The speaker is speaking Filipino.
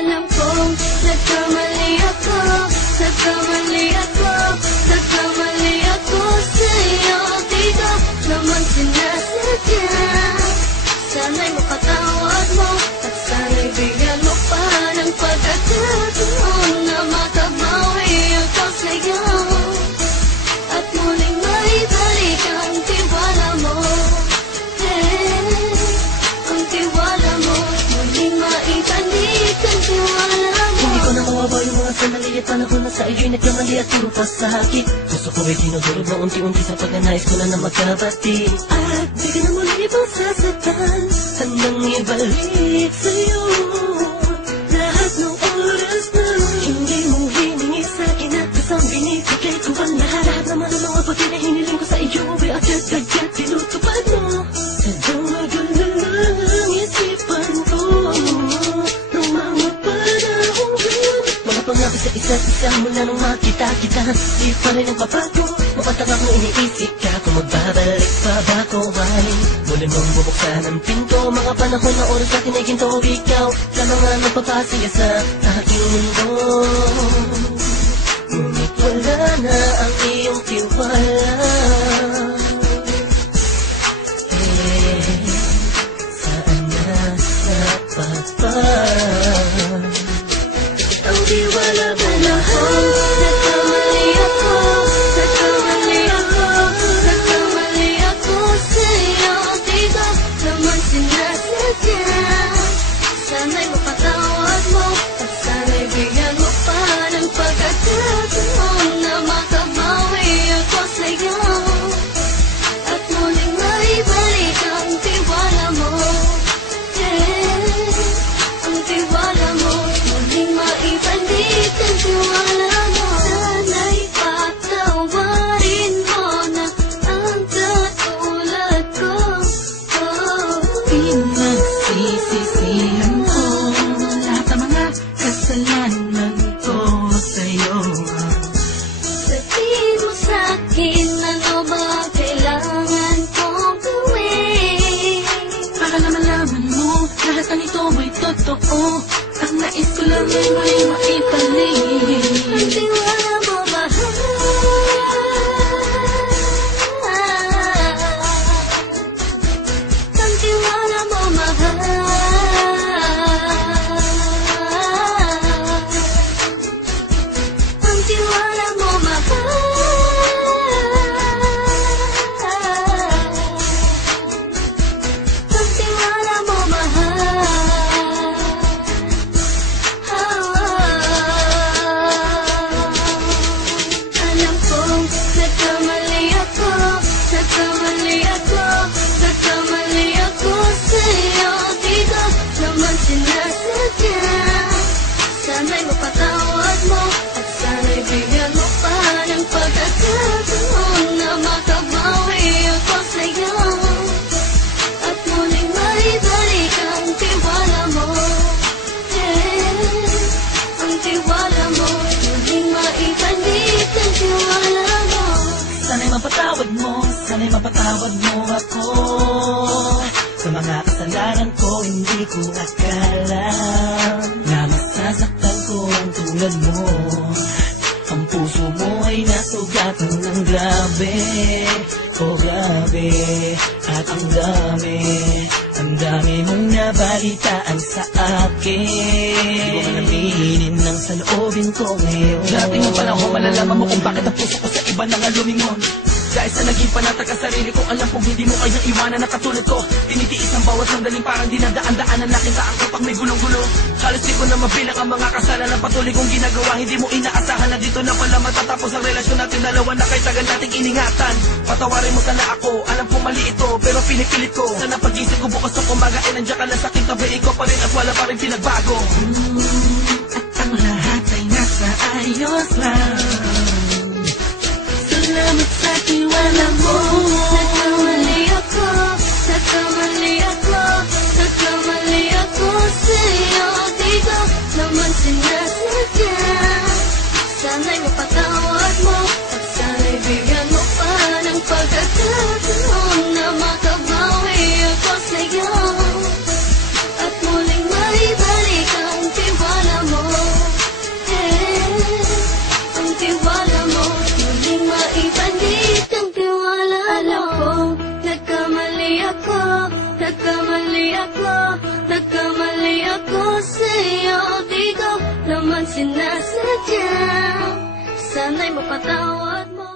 Alam kong nagkamali ako, nagkamali ako, nagkamali ako sa'yo. Di ko naman sinasadya. Sana'y mapatawad mo at sana'y bigyan mo pa ng pagkakataon na makabawi ako sa'yo at muling maibalik ang tiwala mo. Ang tiwala mo, muling maibalik ang tiwala mo. Hindi ko na mawaba yung mga sandali at panahon na sa iyo'y nagkamali at puro pasakit. Puso ko ay dinudurog na unti-unti sa pagnanais ko na magkabati. At di ka na muli ibang sasaktan, handang ibalik sa'yo lahat ng oras na hindi mo hiningi sa'kin at kasang binibigay ko ang lahat naman ng mga bagay na hiniling ko sa iyo ay agad-agad tinutupad mo. Sadyang magulo lang ang isipan ko ng mga panahon yun. Mga pangako sa isa't isa mula nung makita kita, di pa rin ang papago. Mapatangak mo iniisip ka kung magbabalik pa ba ko ay muli mong bubuksan ang pinto. Mga panahon na oras natin ay ginto, ikaw sa mga nagpapasaya sa aking mundo. Ngunit wala na ang iyong tiwala. Saan na napapan ang tiwala mo mahal? Nagkamali ako, nagkamali ako, nagkamali ako sa'yo. Di ko naman sinasadya. Sana'y mapatawad mo at sana'y bigyan mo pa ng pagkakataon na makabawi ako sa'yo at muling maibalik ang tiwala mo. Ang tiwala mo, muling maibalik ang tiwala mo. Sana'y patawarin mo na ang katulad ko. Pinagsisisihan ko lahat ng mga kasalanan ko sa'yo. Sabihin mo sa'kin ano ba kailangan kong gawin Para na malaman mo lahat na nito ay totoo. Ang nais ko lang ay may maibalik ang tiwala mo mahal. Ang tiwala mo mahal. Ang tiwala mo mahal. Ang tiwala mo mahal. Alam kong nagkamali ako, nagkamali ako, nagkamali ako sa'yo. Di ko naman sinasadya. Sana'y mapatawad mo at sana'y bigyan mo pa ng pagkakataon na makabawi ako sa'yo at muling maibalik ang tiwala mo. Ang tiwala mo, muling maibalik ang tiwala mo. Sana'y mapatawad mo ako sa mga kasalanan ko. Hindi ko akala na masasaktan ko ang tulad mo. Ang puso mo ay nasugatan ng grabe, oh grabe. At ang dami mong nabalitaan sa akin. Di ko man aminin ng saloobin ko ngayon. Darating ang panahon, malalaman mo kung bakit ang puso ko sa iba nang lumingon. Dahil sa naging panatag ka sarili ko, alam kong hindi mo kayang iwanan na katulad ko. Tinitiis ang bawat sandaling parang dinadaan-daanan nakin sa angkot pag may gulong-gulo. Halos di ko na mabilang ang mga kasalanan patuloy kong ginagawa. Hindi mo inaasahan na dito na pala matatapos ang relasyon natin dalawa na kay tagal nating iningatan. Patawarin mo sana ako, alam kong mali ito pero pinipilit ko. Sana pag-isip ko bukas ng umaga ay nandiyan ka lang sa aking tabi. Ikaw pa rin at wala pa rin pinagbago. at ang lahat ay nasa ayos lang. Salamat sa tiwala mo. Nagkamali ako, nagkamali ako, nagkamali ako sa'yo. Di ko naman sinasadya. Sana'y mapatawad mo at sana'y bigyan mo pa ng pagkakataon na makabawi ako sa'yo at muling maibalik ang tiwala naman sinasadya. Sana'y mapatawad mo.